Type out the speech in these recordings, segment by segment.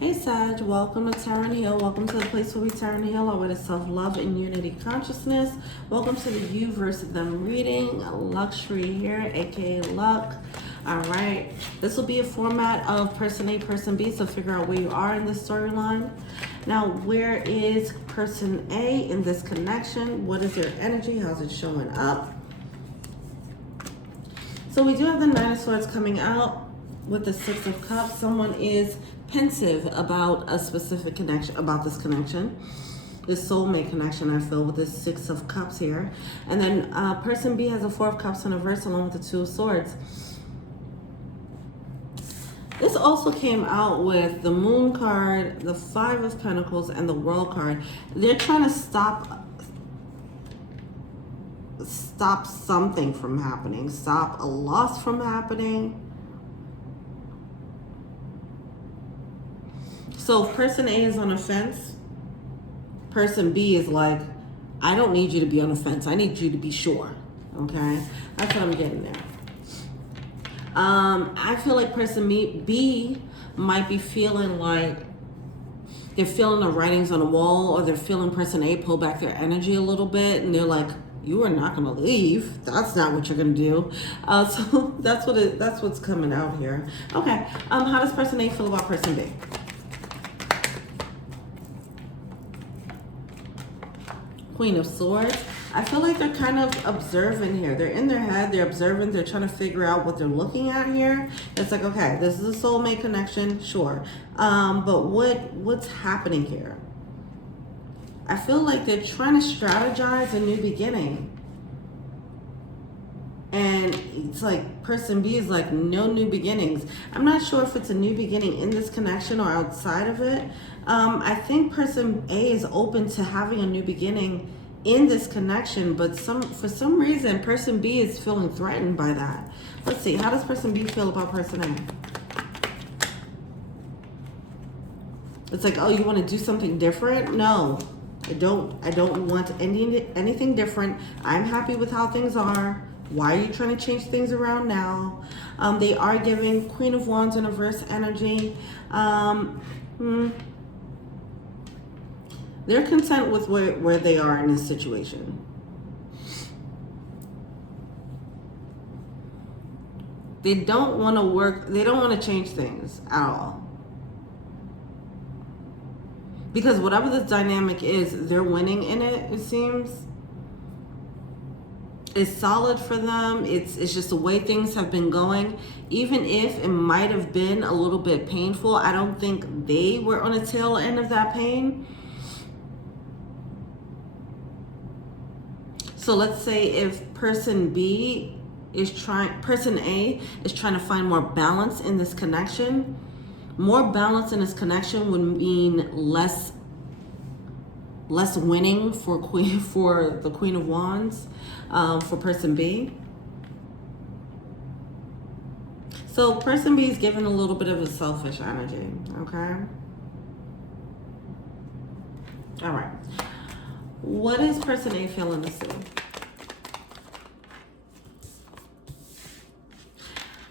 Hey Sag, welcome to Tarot and Heal. Welcome to the place where we tarot and heal our way to self-love and unity consciousness. Welcome to the you versus them reading. Luxury here, aka luck. Alright. This will be a format of person A, person B, so figure out where you are in this storyline. Now, where is person A in this connection? What is their energy? How's it showing up? So we do have the Nine of Swords coming out with the Six of Cups. Someone is pensive about a specific connection, about this connection, this soulmate connection, I feel, with this Six of Cups here. And then person B has a Four of Cups in reverse along with the Two of Swords. This also came out with the Moon card, the Five of Pentacles, and the World card. They're trying to stop something from happening, stop a loss from happening. So if person A is on a fence, person B is like, I don't need you to be on a fence. I need you to be sure. Okay? That's what I'm getting there. I feel like person B might be feeling like they're feeling the writings on the wall, or they're feeling person A pull back their energy a little bit, and they're like, you are not going to leave. That's not what you're going to do. So that's what's coming out here. Okay. How does person A feel about person B? Queen of Swords. I feel like they're kind of observant here. They're in their head, they're observant, they're trying to figure out what they're looking at here. It's like, okay, this is a soulmate connection, sure. But what's happening here? I feel like they're trying to strategize a new beginning. And it's like person B is like, no new beginnings. I'm not sure if it's a new beginning in this connection or outside of it. I think person A is open to having a new beginning in this connection, but for some reason, person B is feeling threatened by that. Let's see, how does person B feel about person A? It's like, oh, you want to do something different? No, I don't want anything different. I'm happy with how things are. Why are you trying to change things around now? They are giving Queen of Wands in reverse energy. They're content with where they are in this situation. They don't want to work. They don't want to change things at all. Because whatever this dynamic is, they're winning in it, it seems. It's solid for them. It's just the way things have been going. Even if it might have been a little bit painful, I don't think they were on the tail end of that pain. So let's say if person A is trying to find more balance in this connection. More balance in this connection would mean less winning for the Queen of Wands, for person B. So person B is given a little bit of a selfish energy, okay? All right. What is person A feeling to see?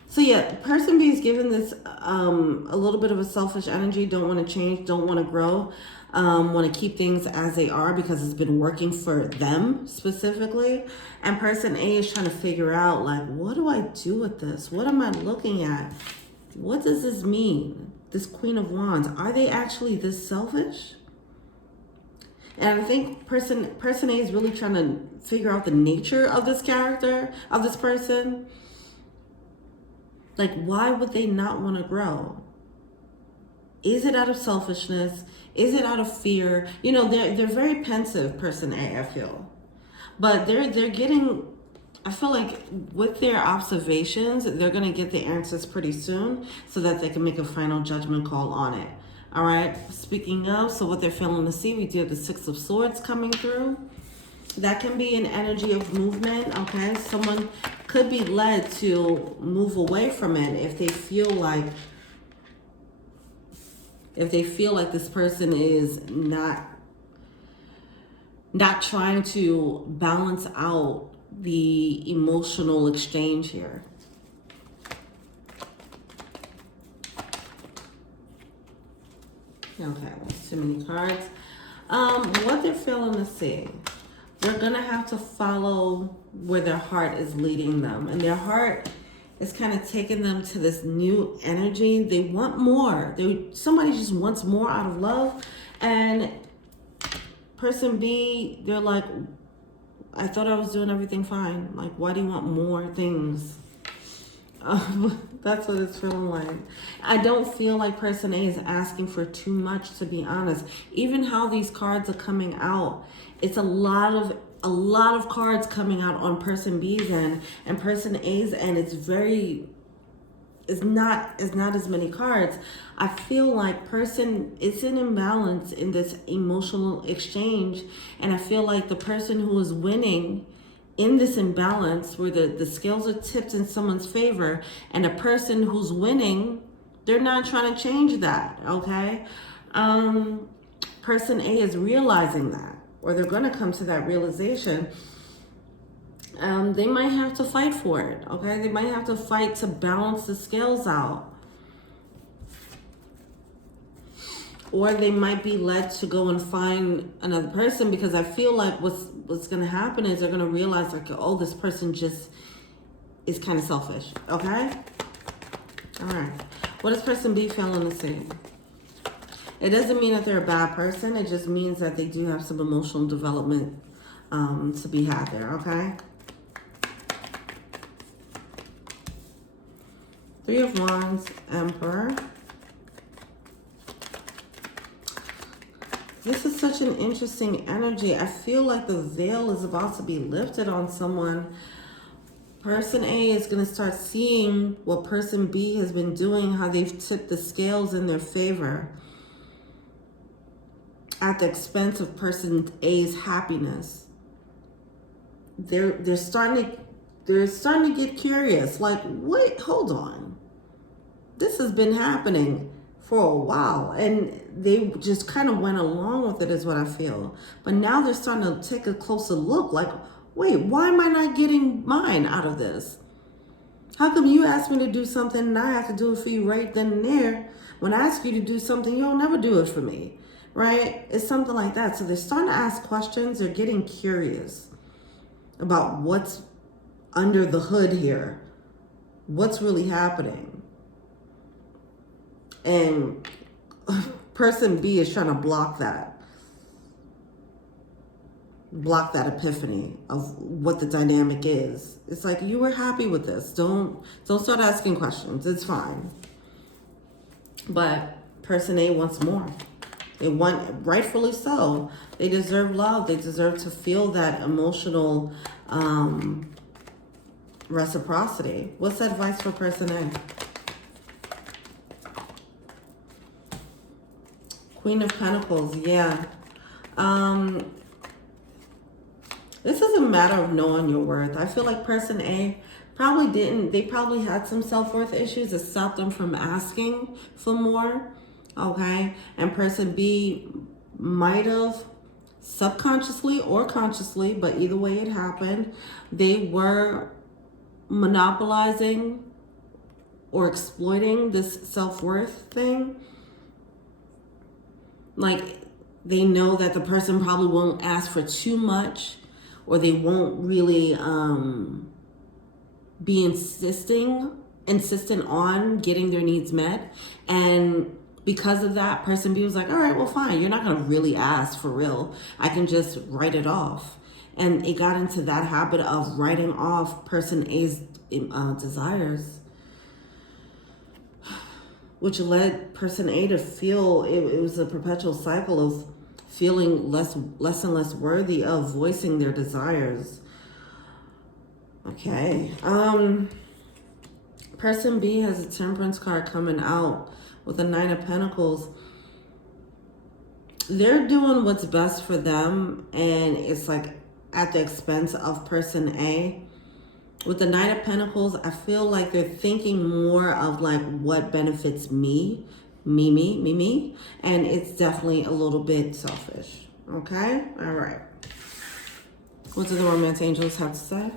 So yeah, person B is given this a little bit of a selfish energy, don't want to change, don't want to grow, want to keep things as they are because it's been working for them specifically. And person A is trying to figure out, like, what do I do with this? What am I looking at? What does this mean? This Queen of Wands, are they actually this selfish? And I think person A is really trying to figure out the nature of this character, of this person. Like, why would they not want to grow? Is it out of selfishness? Is it out of fear? You know, they're very pensive, person A, I feel. But they're getting, I feel like with their observations, they're going to get the answers pretty soon so that they can make a final judgment call on it. All right. Speaking of, so what they're feeling to see, we do have the Six of Swords coming through. That can be an energy of movement. Okay. Someone could be led to move away from it if they feel like this person is not trying to balance out the emotional exchange here. Okay, that's too many cards. What they're feeling to see. They're going to have to follow where their heart is leading them. And their heart is kind of taking them to this new energy. They want more. Somebody just wants more out of love. And person B, they're like, I thought I was doing everything fine. Like, why do you want more things? That's what it's feeling like. I don't feel like person A is asking for too much, to be honest. Even how these cards are coming out, it's a lot of cards coming out on person B's end, and person A's end it's not as many cards. I feel like it's an imbalance in this emotional exchange, and I feel like the person who is winning in this imbalance, where the scales are tipped in someone's favor, and a person who's winning, they're not trying to change that, okay? Person A is realizing that, or they're going to come to that realization. They might have to fight for it, okay? They might have to fight to balance the scales out. Or they might be led to go and find another person, because I feel like what's going to happen is they're going to realize, like, oh, this person just is kind of selfish, okay? All right. What is person B feeling to see? It doesn't mean that they're a bad person. It just means that they do have some emotional development to be had there, okay? Three of Wands, Emperor. This is such an interesting energy. I feel like the veil is about to be lifted on someone. Person A is going to start seeing what person B has been doing, how they've tipped the scales in their favor at the expense of person A's happiness. They're starting to get curious. Like, wait, hold on. This has been happening for a while, and they just kind of went along with it, is what I feel. But now they're starting to take a closer look, like, wait, why am I not getting mine out of this? How come you ask me to do something and I have to do it for you right then and there? When I ask you to do something, you don't never do it for me, right? It's something like that. So they're starting to ask questions. They're getting curious about what's under the hood here. What's really happening? And person B is trying to block that epiphany of what the dynamic is. It's like, you were happy with this. Don't start asking questions. It's fine. But person A wants more. They want, rightfully so. They deserve love. They deserve to feel that emotional reciprocity. What's the advice for person A? Queen of Pentacles, yeah. This is a matter of knowing your worth. I feel like person A they probably had some self-worth issues that stopped them from asking for more, okay? And person B might have subconsciously or consciously, but either way it happened, they were monopolizing or exploiting this self-worth thing. Like, they know that the person probably won't ask for too much, or they won't really be insistent on getting their needs met. And because of that, person B was like, all right, well, fine. You're not going to really ask for real. I can just write it off. And it got into that habit of writing off person A's desires, which led person A to feel it was a perpetual cycle of feeling less and less worthy of voicing their desires. Okay. Person B has a Temperance card coming out with a Nine of Pentacles. They're doing what's best for them, and it's like at the expense of person A. With the Nine of Pentacles, I feel like they're thinking more of like what benefits me, and it's definitely a little bit selfish. Okay? All right. What do the romance angels have to say?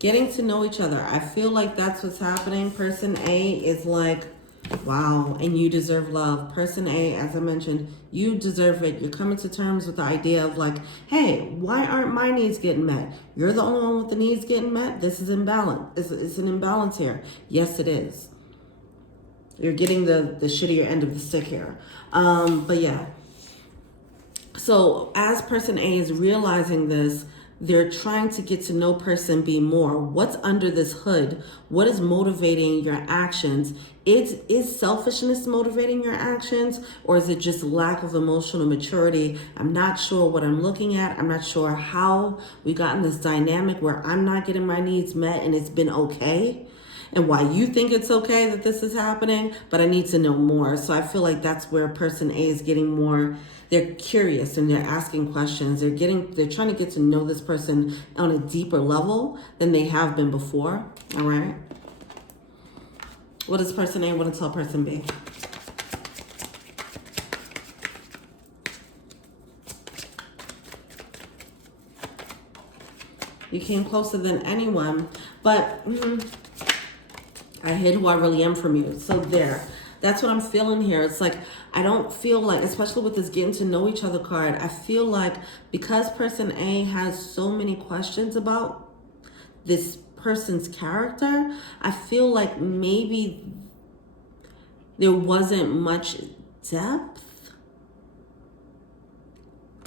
Getting to know each other. I feel like that's what's happening. Person A is like, wow, and you deserve love. Person A, as I mentioned, you deserve it. You're coming to terms with the idea of like, hey, why aren't my needs getting met? You're the only one with the needs getting met. This is imbalance. It's an imbalance here. Yes, it is. You're getting the shittier end of the stick here. But yeah. So as person A is realizing this, they're trying to get to know person B more. What's under this hood? What is motivating your actions? Is selfishness motivating your actions, or is it just lack of emotional maturity? I'm not sure what I'm looking at. I'm not sure how we got in this dynamic where I'm not getting my needs met and it's been okay, and why you think it's okay that this is happening, but I need to know more. So I feel like that's where person A is getting more, they're curious and they're asking questions. They're trying to get to know this person on a deeper level than they have been before. All right. What does person A want to tell person B? You came closer than anyone, but I hid who I really am from you. So there. That's what I'm feeling here. It's like, I don't feel like, especially with this getting to know each other card, I feel like because person A has so many questions about this person's character, I feel like maybe there wasn't much depth.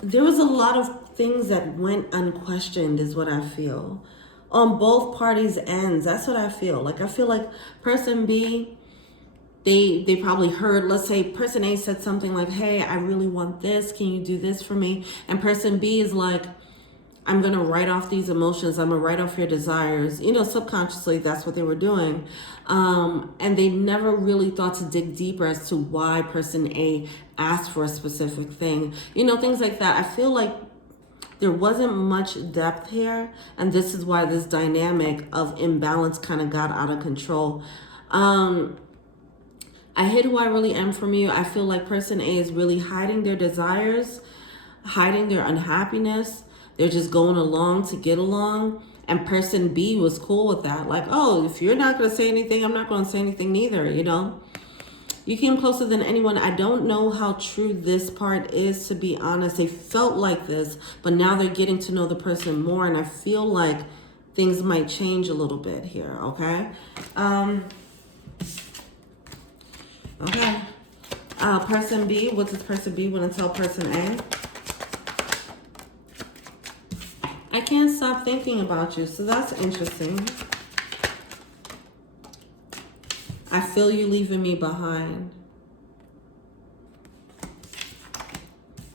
There was a lot of things that went unquestioned is what I feel. On both parties' ends, that's what I feel. Like, I feel like person B, they probably heard, let's say person A said something like, hey, I really want this. Can you do this for me? And person B is like, I'm going to write off these emotions. I'm going to write off your desires. You know, subconsciously, that's what they were doing. And they never really thought to dig deeper as to why person A asked for a specific thing. You know, things like that. I feel like there wasn't much depth here. And this is why this dynamic of imbalance kind of got out of control. I hid who I really am from you. I feel like person A is really hiding their desires, hiding their unhappiness. They're just going along to get along. And person B was cool with that. Like, oh, if you're not going to say anything, I'm not going to say anything neither, you know? You came closer than anyone. I don't know how true this part is, to be honest. They felt like this, but now they're getting to know the person more. And I feel like things might change a little bit here, okay? Okay. Person B, what does person B want to tell person A? I can't stop thinking about you, so that's interesting. I feel you leaving me behind.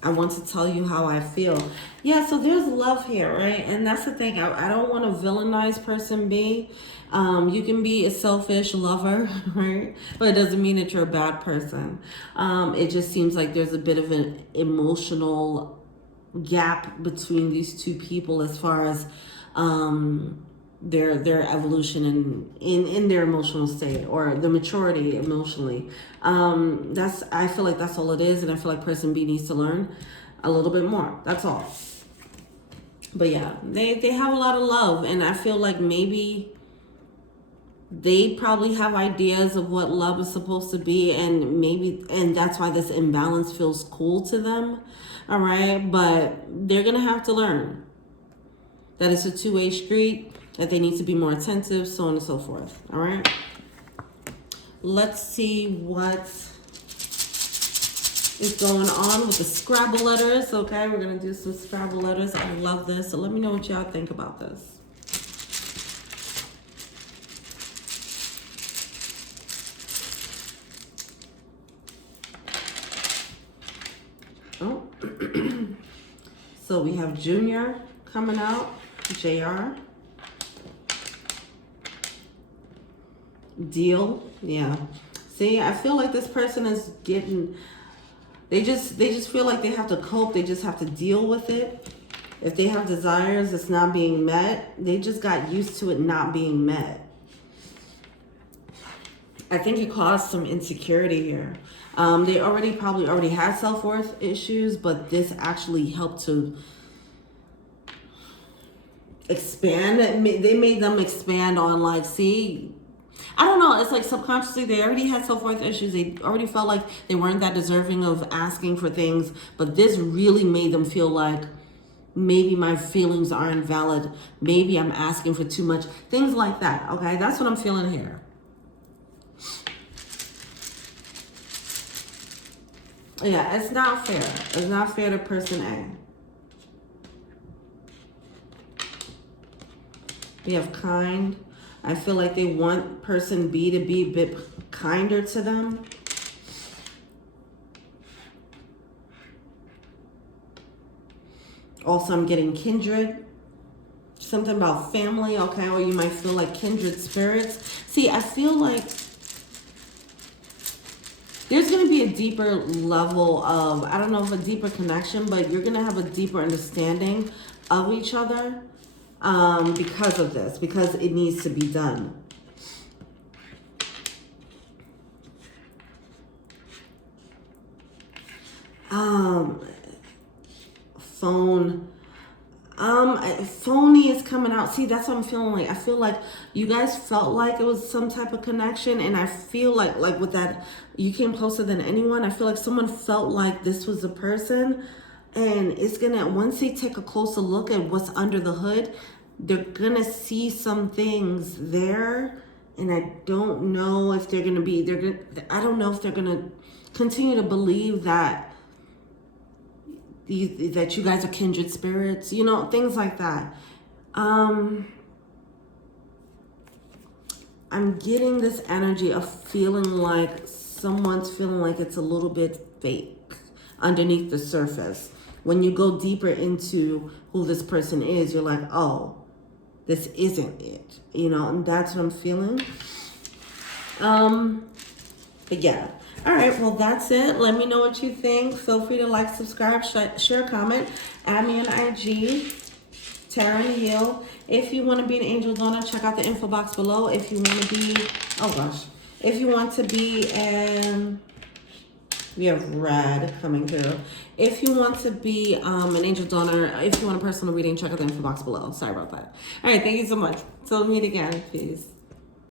I want to tell you how I feel. Yeah, so there's love here, right? And that's the thing. I don't want to villainize person B. You can be a selfish lover, right? But it doesn't mean that you're a bad person. It just seems like there's a bit of an emotional gap between these two people as far as their evolution in their emotional state, or the maturity emotionally. I feel like that's all it is, and I feel like person B needs to learn a little bit more. That's all. But yeah, they have a lot of love, and I feel like maybe they probably have ideas of what love is supposed to be, and that's why this imbalance feels cool to them. All right, but they're gonna have to learn that it's a two-way street, that they need to be more attentive, so on and so forth. All right, let's see what is going on with the Scrabble letters. Okay, we're gonna do some Scrabble letters. I love this, so let me know what y'all think about this. Oh, so we have Junior coming out, JR. Deal, yeah. See, I feel like this person is getting, they just feel like they have to cope. They just have to deal with it. If they have desires that's not being met, they just got used to it not being met. I think it caused some insecurity here. They probably already had self-worth issues, but this actually helped to, expand. They made them expand on like, see, I don't know. It's like subconsciously they already had self-worth issues. They already felt like they weren't that deserving of asking for things. But this really made them feel like maybe my feelings aren't valid. Maybe I'm asking for too much. Things like that. Okay, that's what I'm feeling here. Yeah, it's not fair. It's not fair to person A. We have kind. I feel like they want person B to be a bit kinder to them. Also, I'm getting kindred. Something about family, okay? Or you might feel like kindred spirits. See, I feel like there's going to be a deeper level of, I don't know if a deeper connection, but you're going to have a deeper understanding of each other because of this, because it needs to be done. Phony is coming out. See, that's what I'm feeling like. I feel like you guys felt like it was some type of connection, and I feel like with that, you came closer than anyone. I feel like someone felt like this was a person, and it's gonna, once they take a closer look at what's under the hood, they're gonna see some things there, and I don't know if they're gonna be, I don't know if they're gonna continue to believe that that you guys are kindred spirits, you know, things like that. I'm getting this energy of feeling like someone's feeling like it's a little bit fake underneath the surface. When you go deeper into who this person is, you're like, oh, this isn't it, you know, and that's what I'm feeling. But yeah. All right, well, that's it. Let me know what you think. Feel free to like, subscribe, share, comment. Add me on IG, Tara Heal. If you want to be an angel donor, check out the info box below. If you want to be, oh gosh, if you want to be an, we have red coming through. If you want to be an angel donor, if you want a personal reading, check out the info box below. Sorry about that. All right, thank you so much. Till we meet again. Peace.